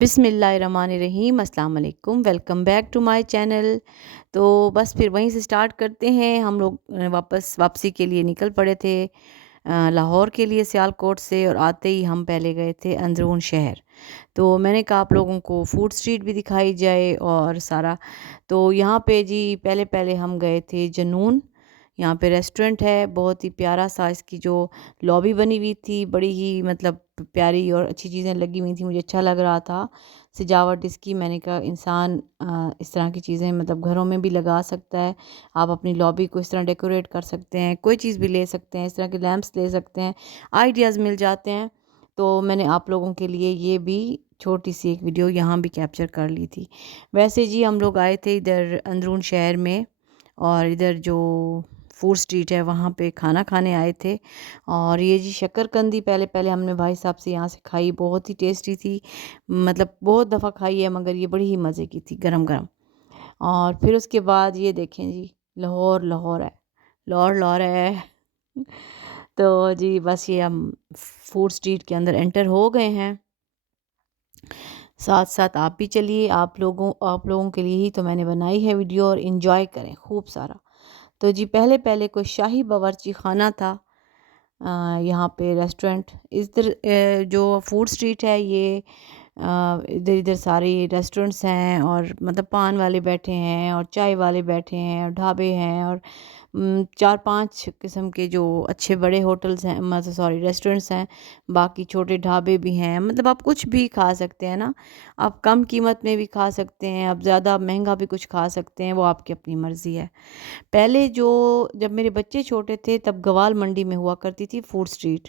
बिस्मिल्लाहिर्रहमानिर्रहीम, अस्सलाम वालेकुम, welcome back to my channel. तो बस फिर वहीं से स्टार्ट करते हैं। हम लोग वापसी के लिए निकल पड़े थे लाहौर के लिए सियालकोट से, और आते ही हम पहले गए थे अंदरून शहर। तो मैंने कहा आप लोगों को फूड स्ट्रीट भी दिखाई जाए और सारा। तो यहाँ पे जी पहले पहले हम गए थे जनून। यहाँ पे रेस्टोरेंट है, बहुत ही प्यारा सा। इसकी जो लॉबी बनी हुई थी बड़ी ही मतलब प्यारी और अच्छी चीज़ें लगी हुई थी, मुझे अच्छा लग रहा था सजावट इसकी। मैंने कहा इंसान इस तरह की चीज़ें मतलब घरों में भी लगा सकता है। आप अपनी लॉबी को इस तरह डेकोरेट कर सकते हैं, कोई चीज़ भी ले सकते हैं, इस तरह के लैंप्स ले सकते हैं, आइडियाज़ मिल जाते हैं। तो मैंने आप लोगों के लिए ये भी छोटी सी एक वीडियो यहाँ भी कैप्चर कर ली थी। वैसे जी हम लोग आए थे इधर अंदरून शहर में, और इधर जो फूड स्ट्रीट है वहाँ पे खाना खाने आए थे। और ये जी शक्करकंदी पहले पहले हमने भाई साहब से यहाँ से खाई, बहुत ही टेस्टी थी। मतलब बहुत दफ़ा खाई है, मगर ये बड़ी ही मज़े की थी गरम गरम। और फिर उसके बाद ये देखें जी, लाहौर लाहौर है, लाहौर लाहौर है। तो जी बस ये हम फूड स्ट्रीट के अंदर एंटर हो गए हैं। साथ साथ आप भी चलिए, आप लोगों के लिए ही तो मैंने बनाई है वीडियो, और इन्जॉय करें खूब सारा। तो जी पहले पहले कोई शाही बावर्ची खाना था। यहाँ पे रेस्टोरेंट इधर जो फूड स्ट्रीट है ये इधर इधर सारे रेस्टोरेंट्स हैं, और मतलब पान वाले बैठे हैं और चाय वाले बैठे हैं और ढाबे हैं, और 4-5 किस्म के जो अच्छे बड़े होटल्स हैं, मतलब सॉरी रेस्टोरेंट्स हैं। बाकी छोटे ढाबे भी हैं, मतलब आप कुछ भी खा सकते हैं ना। आप कम कीमत में भी खा सकते हैं, आप ज़्यादा महंगा भी कुछ खा सकते हैं, वो आपकी अपनी मर्ज़ी है। पहले जो जब मेरे बच्चे छोटे थे तब गवाल मंडी में हुआ करती थी फूड स्ट्रीट।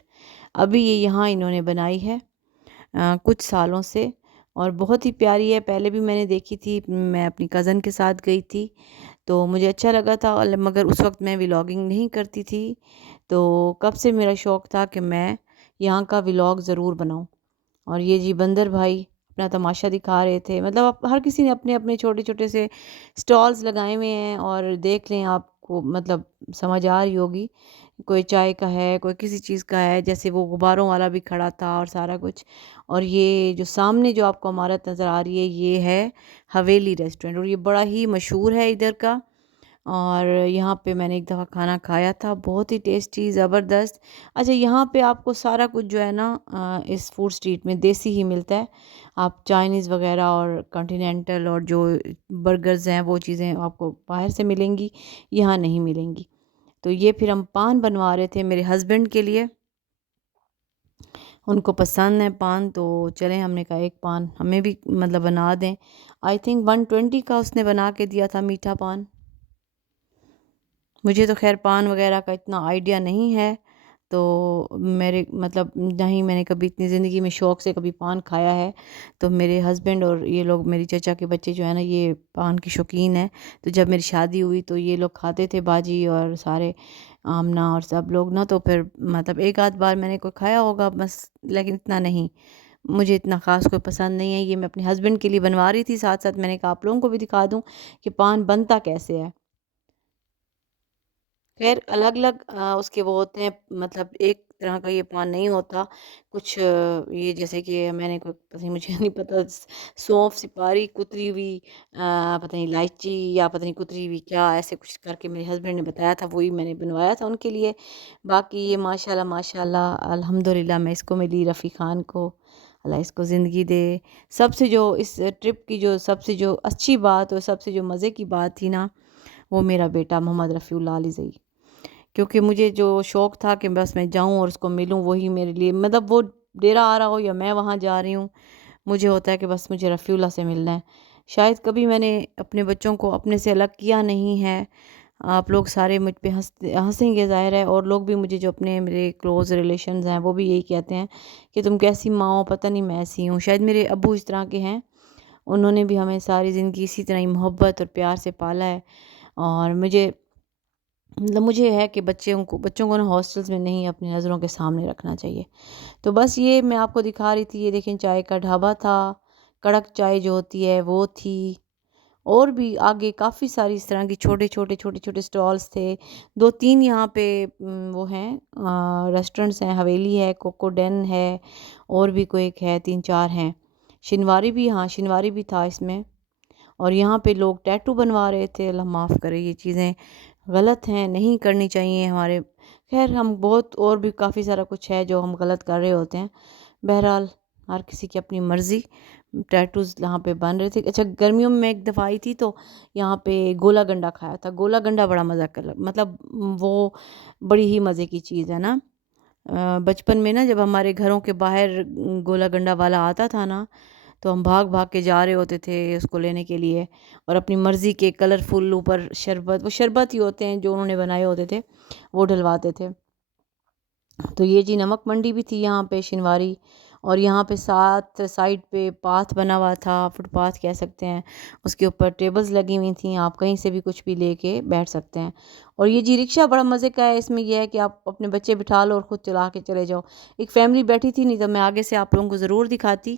अभी ये यहाँ इन्होंने बनाई है कुछ सालों से, और बहुत ही प्यारी है। पहले भी मैंने देखी थी, मैं अपनी कज़न के साथ गई थी तो मुझे अच्छा लगा था, मगर उस वक्त मैं व्लॉगिंग नहीं करती थी। तो कब से मेरा शौक़ था कि मैं यहाँ का व्लॉग ज़रूर बनाऊँ। और ये जी बंदर भाई अपना तमाशा दिखा रहे थे। मतलब आप हर किसी ने अपने अपने छोटे छोटे से स्टॉल्स लगाए हुए हैं, और देख लें आपको मतलब समझ आ रही होगी। कोई चाय का है, कोई किसी चीज़ का है, जैसे वो गुब्बारों वाला भी खड़ा था और सारा कुछ। और ये जो सामने जो आपको इमारत नज़र आ रही है ये है हवेली रेस्टोरेंट, और ये बड़ा ही मशहूर है इधर का। और यहाँ पे मैंने एक दफ़ा खाना खाया था, बहुत ही टेस्टी ज़बरदस्त। अच्छा, यहाँ पे आपको सारा कुछ जो है ना इस फूड स्ट्रीट में देसी ही मिलता है। आप चाइनीज़ वगैरह और कॉन्टिनेंटल और जो बर्गर्स हैं वो चीज़ें आपको बाहर से मिलेंगी, यहाँ नहीं मिलेंगी। तो ये फिर हम पान बनवा रहे थे मेरे हस्बैंड के लिए, उनको पसंद है पान। तो चलें, हमने कहा एक पान हमें भी मतलब बना दें। आई थिंक 120 का उसने बना के दिया था मीठा पान। मुझे तो ख़ैर पान वग़ैरह का इतना आइडिया नहीं है, तो मेरे मतलब नहीं मैंने कभी इतनी ज़िंदगी में शौक़ से कभी पान खाया है। तो मेरे हस्बैंड और ये लोग, मेरी चचा के बच्चे जो है ना, ये पान के शौकीन हैं। तो जब मेरी शादी हुई तो ये लोग खाते थे, बाजी और सारे आमना और सब लोग ना। तो फिर मतलब एक आध बार मैंने कोई खाया होगा बस, लेकिन इतना नहीं। मुझे इतना ख़ास कोई पसंद नहीं है। ये मैं अपने हस्बैंड के लिए बनवा रही थी, साथ-साथ मैंने कहा आप लोगों को भी दिखा दूँ कि पान बनता कैसे है। ख़ैर अलग-अलग उसके वो होते हैं, मतलब एक तरह का ये पान नहीं होता। कुछ ये जैसे कि मैंने कोई पता नहीं, मुझे नहीं पता, सौंफ, सुपारी, कुतरी हुई पता नहीं इलायची या पता नहीं कुतरी हुई क्या, ऐसे कुछ करके मेरे हस्बैंड ने बताया था, वही मैंने बनवाया था उनके लिए। बाकी ये माशाल्लाह माशाल्लाह अल्हम्दुलिल्लाह मैं इसको मिली रफ़ी ख़ान को, अल्लाह इसको ज़िंदगी दे। सबसे जो इस ट्रिप की जो सबसे जो अच्छी बात और सबसे जो मज़े की बात थी ना, वो मेरा बेटा मोहम्मद रफ़ीउल्लाह अलीज़ई। क्योंकि मुझे जो शौक़ था कि बस मैं जाऊँ और उसको मिलूँ, वही मेरे लिए मतलब वो डेरा आ रहा हो या मैं वहाँ जा रही हूँ, मुझे होता है कि बस मुझे रफ़ीउल्लाह से मिलना है। शायद कभी मैंने अपने बच्चों को अपने से अलग किया नहीं है। आप लोग सारे मुझ पे हँसेंगे ज़ाहिर है, और लोग भी मुझे जो अपने मेरे क्लोज़ रिलेशंस हैं वो भी यही कहते हैं कि तुम कैसी माँ हो, पता नहीं मैं ऐसी हूँ। शायद मेरे अब्बू इस तरह के हैं, उन्होंने भी हमें सारी ज़िंदगी इसी तरह ही मोहब्बत और प्यार से पाला है। और मुझे मतलब मुझे है कि बच्चों को ना हॉस्टल्स में नहीं अपनी नज़रों के सामने रखना चाहिए। तो बस ये मैं आपको दिखा रही थी, ये देखें चाय का ढाबा था, कड़क चाय जो होती है वो थी। और भी आगे काफ़ी सारी इस तरह की छोटे-छोटे स्टॉल्स थे। 2-3 यहाँ पे वो हैं रेस्टोरेंट्स हैं, हवेली है, कोको डेन है, और भी कोई एक है, 3-4 हैं। شنواری بھی، ہاں شنواری بھی تھا اس میں. اور یہاں پہ لوگ ٹیٹو بنوا رہے تھے. اللہ معاف کرے، یہ چیزیں غلط ہیں، نہیں کرنی چاہیے ہمارے. خیر ہم بہت اور بھی کافی سارا کچھ ہے جو ہم غلط کر رہے ہوتے ہیں. بہرحال ہر کسی کی اپنی مرضی. ٹیٹوز یہاں پہ بن رہے تھے. اچھا گرمیوں میں ایک دفعہ آئی تھی تو یہاں پہ گولا گنڈا کھایا تھا. گولا گنڈا بڑا مزہ کر، مطلب وہ بڑی ہی مزے کی چیز ہے نا. بچپن میں نا جب ہمارے گھروں کے باہر گولا گنڈا والا آتا تھا نا تو ہم بھاگ بھاگ کے جا رہے ہوتے تھے اس کو لینے کے لیے. اور اپنی مرضی کے کلرفل اوپر شربت، وہ شربت ہی ہوتے ہیں جو انہوں نے بنائے ہوتے تھے، وہ ڈلواتے تھے. تو یہ جی نمک منڈی بھی تھی یہاں پہ شنواری. اور یہاں پہ ساتھ سائڈ پہ پاتھ بنا ہوا تھا، فٹ پاتھ کہہ سکتے ہیں. اس کے اوپر ٹیبلز لگی ہوئی تھیں، آپ کہیں سے بھی کچھ بھی لے کے بیٹھ سکتے ہیں. اور یہ جی رکشہ بڑا مزے کا ہے. اس میں یہ ہے کہ آپ اپنے بچے بٹھا لو اور خود چلا کے چلے جاؤ. ایک فیملی بیٹھی تھی، نہیں تو میں آگے سے آپ لوگوں کو ضرور دکھاتی.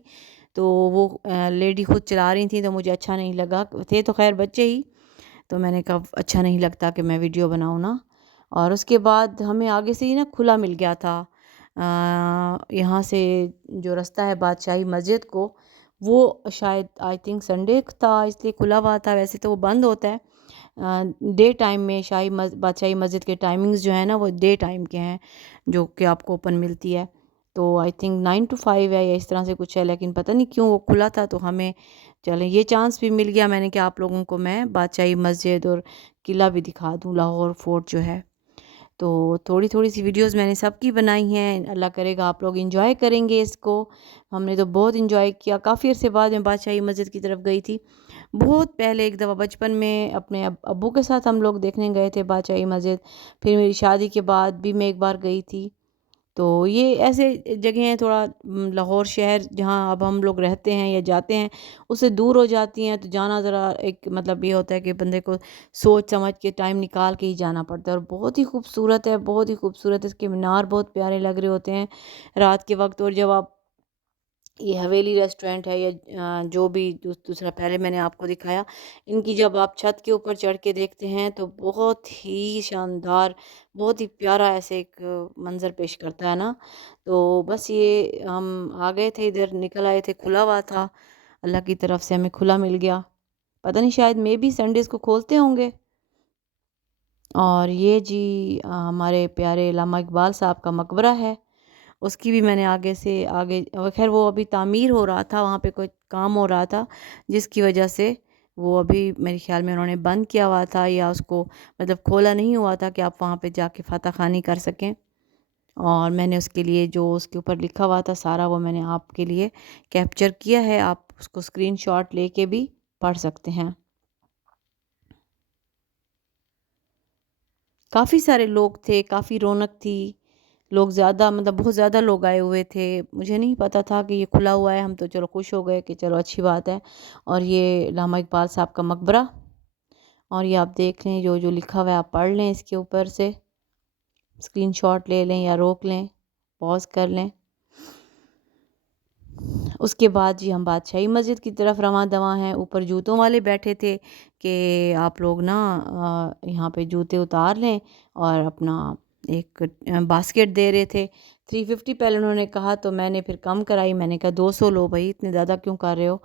تو وہ لیڈی خود چلا رہی تھیں تو مجھے اچھا نہیں لگا. تھے تو خیر بچے ہی، تو میں نے کہا اچھا نہیں لگتا کہ میں ویڈیو بناؤں نا. اور اس کے بعد ہمیں آگے سے ہی نا کھلا مل گیا تھا. یہاں سے جو رستہ ہے بادشاہی مسجد کو، وہ شاید آئی تھنک سنڈے تھا اس لیے کھلا ہوا تھا. ویسے تو وہ بند ہوتا ہے ڈے ٹائم میں. بادشاہی مسجد کے ٹائمنگز جو ہیں نا وہ ڈے ٹائم کے ہیں جو کہ آپ کو اوپن ملتی ہے. تو آئی تھنک 9 to 5 ہے یا اس طرح سے کچھ ہے، لیکن پتہ نہیں کیوں وہ کھلا تھا. تو ہمیں چلیں یہ چانس بھی مل گیا. میں نے کہا آپ لوگوں کو میں بادشاہی مسجد اور قلعہ بھی دکھا دوں، لاہور فورٹ جو ہے. تو تھوڑی تھوڑی سی ویڈیوز میں نے سب کی بنائی ہیں. اللہ کرے گا آپ لوگ انجوائے کریں گے اس کو. ہم نے تو بہت انجوائے کیا. کافی عرصے بعد میں بادشاہی مسجد کی طرف گئی تھی. بہت پہلے ایک دفعہ بچپن میں اپنے ابو کے ساتھ ہم لوگ دیکھنے گئے تھے بادشاہی مسجد. پھر میری شادی کے بعد بھی میں ایک بار گئی تھی. تو یہ ایسے جگہیں ہیں تھوڑا لاہور شہر جہاں اب ہم لوگ رہتے ہیں یا جاتے ہیں اس سے دور ہو جاتی ہیں، تو جانا ذرا ایک مطلب یہ ہوتا ہے کہ بندے کو سوچ سمجھ کے ٹائم نکال کے ہی جانا پڑتا ہے. اور بہت ہی خوبصورت ہے، بہت ہی خوبصورت. اس کے مینار بہت پیارے لگ رہے ہوتے ہیں رات کے وقت. اور جب آپ یہ حویلی ریسٹورنٹ ہے یا جو بھی دوسرا پہلے میں نے آپ کو دکھایا، ان کی جب آپ چھت کے اوپر چڑھ کے دیکھتے ہیں تو بہت ہی شاندار، بہت ہی پیارا ایسے ایک منظر پیش کرتا ہے نا. تو بس یہ ہم آ گئے تھے، ادھر نکل آئے تھے، کھلا ہوا تھا. اللہ کی طرف سے ہمیں کھلا مل گیا. پتہ نہیں شاید میں بھی سنڈیز کو کھولتے ہوں گے. اور یہ جی ہمارے پیارے علامہ اقبال صاحب کا مقبرہ ہے. اس کی بھی میں نے آگے سے آگے، خیر وہ ابھی تعمیر ہو رہا تھا، وہاں پہ کوئی کام ہو رہا تھا جس کی وجہ سے وہ ابھی میرے خیال میں انہوں نے بند کیا ہوا تھا، یا اس کو مطلب کھولا نہیں ہوا تھا کہ آپ وہاں پہ جا کے فاتح خوانی کر سکیں. اور میں نے اس کے لیے جو اس کے اوپر لکھا ہوا تھا سارا وہ میں نے آپ کے لیے کیپچر کیا ہے. آپ اس کو اسکرین شاٹ لے کے بھی پڑھ سکتے ہیں. کافی سارے لوگ تھے، کافی رونق تھی. لوگ زیادہ مطلب بہت زیادہ لوگ آئے ہوئے تھے. مجھے نہیں پتا تھا کہ یہ کھلا ہوا ہے. ہم تو چلو خوش ہو گئے کہ چلو اچھی بات ہے. اور یہ علامہ اقبال صاحب کا مقبرہ، اور یہ آپ دیکھ لیں جو جو لکھا ہوا ہے آپ پڑھ لیں اس کے اوپر سے، اسکرین شاٹ لے لیں یا روک لیں، پاز کر لیں. اس کے بعد جی ہم بادشاہی مسجد کی طرف رواں دواں ہیں. اوپر جوتوں والے بیٹھے تھے کہ آپ لوگ نا یہاں پہ جوتے اتار لیں، اور اپنا ایک باسکٹ دے رہے تھے. 350 پہلے انہوں نے کہا تو میں نے پھر کم کرائی. میں نے کہا 200 لو بھائی، اتنے زیادہ کیوں کر رہے ہو.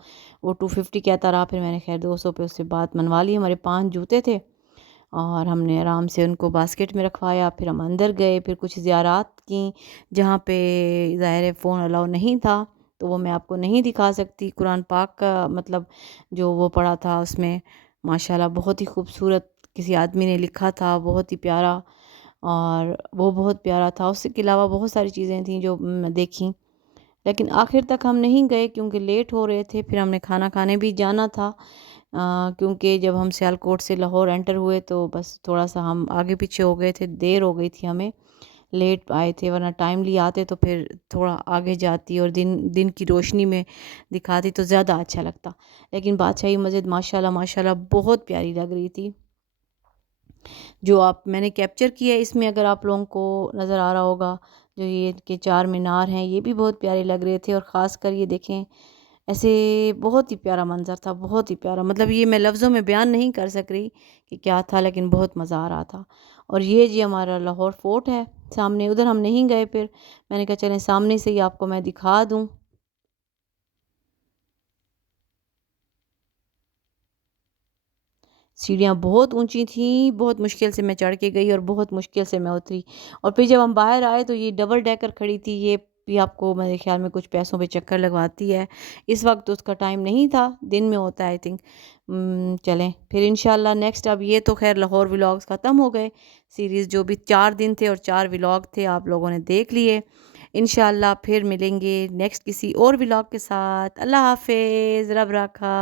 وہ 250 کہتا رہا. پھر میں نے خیر 200 پہ اس سے بات منوا لی. ہمارے 5 جوتے تھے اور ہم نے آرام سے ان کو باسکٹ میں رکھوایا. پھر ہم اندر گئے، پھر کچھ زیارات کیں جہاں پہ ظاہر فون الاؤ نہیں تھا تو وہ میں آپ کو نہیں دکھا سکتی. قرآن پاک کا مطلب جو وہ پڑھا تھا اس میں ماشاءاللہ بہت ہی خوبصورت کسی آدمی نے لکھا تھا، بہت ہی پیارا، اور وہ بہت پیارا تھا. اس کے علاوہ بہت ساری چیزیں تھیں جو میں دیکھیں، لیکن آخر تک ہم نہیں گئے کیونکہ لیٹ ہو رہے تھے. پھر ہم نے کھانا کھانے بھی جانا تھا کیونکہ جب ہم سیالکوٹ سے لاہور انٹر ہوئے تو بس تھوڑا سا ہم آگے پیچھے ہو گئے تھے، دیر ہو گئی تھی ہمیں، لیٹ آئے تھے. ورنہ ٹائملی آتے تو پھر تھوڑا آگے جاتی اور دن کی روشنی میں دکھاتی تو زیادہ اچھا لگتا. لیکن بادشاہی مسجد ماشاءاللہ ماشاءاللہ بہت پیاری لگ رہی تھی. جو آپ میں نے کیپچر کیا ہے اس میں اگر آپ لوگوں کو نظر آ رہا ہوگا، جو یہ کہ 4 مینار ہیں یہ بھی بہت پیارے لگ رہے تھے. اور خاص کر یہ دیکھیں ایسے بہت ہی پیارا منظر تھا، بہت ہی پیارا. مطلب یہ میں لفظوں میں بیان نہیں کر سک رہی کہ کیا تھا، لیکن بہت مزہ آ رہا تھا. اور یہ جی ہمارا لاہور فورٹ ہے سامنے. ادھر ہم نہیں گئے. پھر میں نے کہا چلیں سامنے سے ہی آپ کو میں دکھا دوں. सीढ़ियाँ बहुत ऊंची थी, बहुत मुश्किल से मैं चढ़ के गई और बहुत मुश्किल से मैं उतरी। और फिर जब हम बाहर आए तो ये डबल डेकर खड़ी थी, ये भी आपको मेरे ख्याल में कुछ पैसों पे चक्कर लगवाती है। इस वक्त उसका टाइम नहीं था, दिन में होता है आई थिंक। चलें फिर इंशाल्लाह नेक्स्ट। अब ये तो खैर लाहौर व्लॉग्स ख़त्म हो गए, सीरीज़ जो भी 4 दिन थे और 4 व्लॉग थे आप लोगों ने देख लिए। इंशाल्लाह फिर मिलेंगे नेक्स्ट किसी और व्लॉग के साथ। अल्लाह हाफिज़, रब रखा।